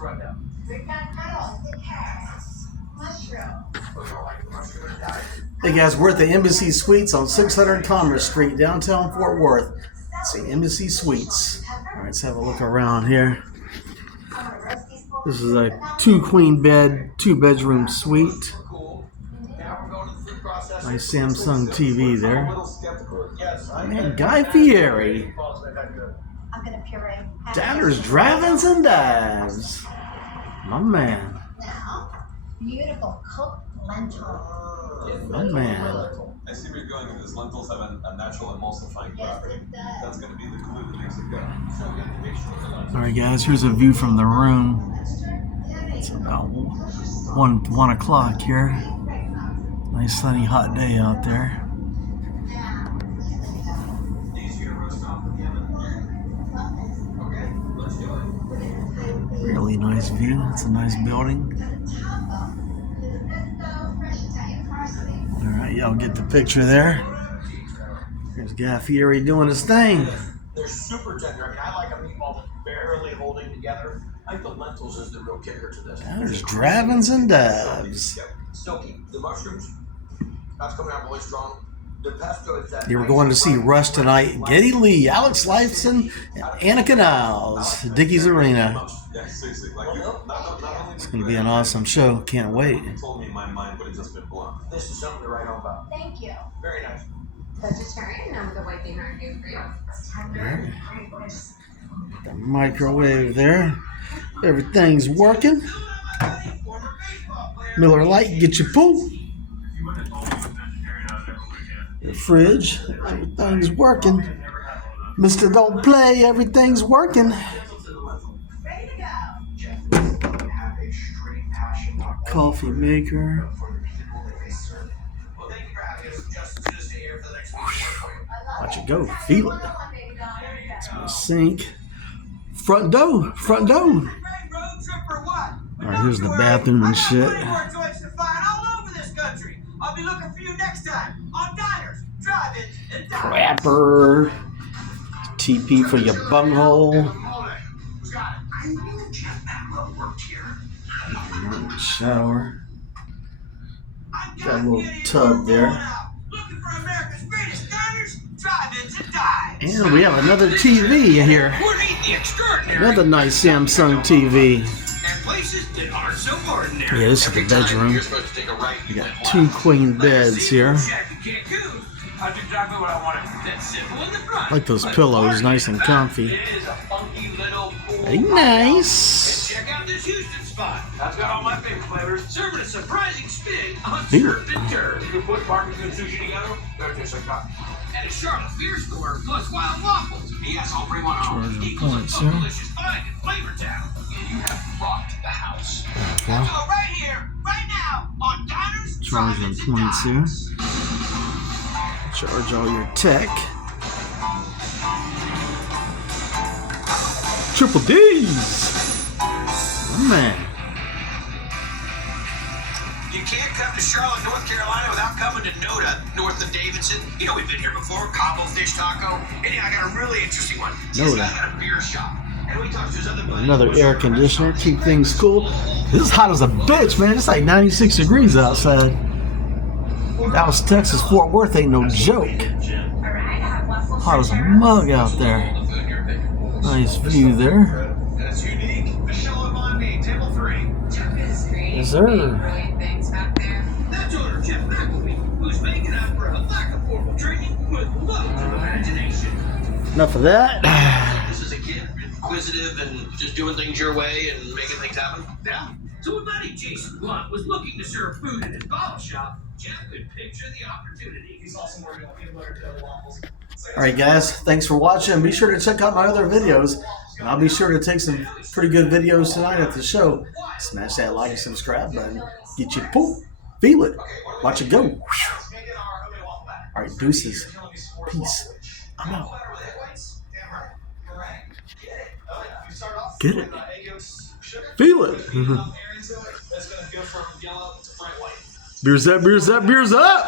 rundown? We've got petals, the carrots, mushrooms. Hey guys, we're at the Embassy Suites on 600 Commerce Street, downtown Fort Worth. It's the Embassy Suites. All right, let's have a look around here. This is a 2-queen bed, 2-bedroom suite. Nice Samsung TV there. Man, Guy Fieri. Downers, drive-ins, and dives. My man. Now, beautiful cooked lentils. My man. I see where you're going with this. Lentils have a natural emulsifying property. That's going to be the glue that makes it go. All right, guys, here's a view from the room. It's about 1 o'clock here. Nice sunny hot day out there. Really nice view. It's a nice building. All right, y'all get the picture there. There's Guy Fieri doing his thing. They're super tender. I mean, I like a meatball that's barely holding together. I think the lentils is the real kicker to this. There's drive-ins and dives. Silky. The mushrooms, that's coming out really strong. The pesto is that. You were going to see Rush tonight. Geddy Lee, Alex Lifeson, and Annika Niles, Dickies Arena. Yeah, seriously. It's going to be an awesome show. Can't wait. You told me my mind would have just been blown. This is something to write home about. Thank you. Very nice. Vegetarian, now with the white bean ragu for you. The microwave there. Everything's working. Miller Lite, get your pool. The fridge, everything's working. Mr. Don't Play, everything's working. Ready to go. Coffee maker. Watch it go, feel it. It's my sink. Front door, front door. All right, here's the bathroom and shit. I'll be looking for you next time on Diners, Drive-Ins, and Dives. Crapper. TP for your bunghole. Shower. Got a little tub there. Looking for America's greatest diners, drive-ins, and dives. And we have another TV here. We're meeting the extraordinary. Another nice Samsung TV. And places that aren't so ordinary. Yeah, this is the bedroom. You're supposed to take a right. We got 2 queen beds here. That's exactly what I wanted. That's simple in the front. I like those pillows, nice and comfy. It is a funky little pool. Very nice. Check out this Houston spot. I've got all my favorite flavors. Serving a surprising spin on Here. surf and turf. You can put barbecue and sushi together. That tastes like that. And a Charlotte Beer Store plus wild waffles. Yes, I'll bring one home. Charge Equals a points, fun, yeah. delicious find in Flavor Town. And you have rocked the house. Okay. So right here, right now, on Diners, Charge Drive-Ins, on and points here. Dives. Charge all your tech. Triple D's. Oh, man. You can't come to Charlotte, North Carolina without coming to Noda, north of Davidson. You know, we've been here before, Cabo Fish Taco. Anyhow, I got a really interesting one. This Noda. guy got a beer shop. And we talked to his other buddy. Another air conditioner, keep things cool. This is hot as a bitch, man. It's like 96 degrees outside. Dallas, Texas, Fort Worth ain't no joke. Hot as a mug out there. Nice view there. That's unique. Michelle Yvonne Me, table 3. Yes, sir. Brilliant things back there. That's owner Jeff McElvey, who's making up for a lack of formal training with loads of imagination. Enough of that. This is a kid, inquisitive and just doing things your way and making things happen. Yeah. So when buddy Jason Blunt was looking to serve food in his bottle shop, Jeff could picture the opportunity. He's also working on peanut butter jelly waffles. Alright guys, thanks for watching. Be sure to check out my other videos. And I'll be sure to take some pretty good videos tonight at the show. Smash that like and subscribe button. Get your poop. Feel it. Watch it go. Alright, deuces. Peace. I'm out. Get it. Feel it. Beers up, beers up, beers up.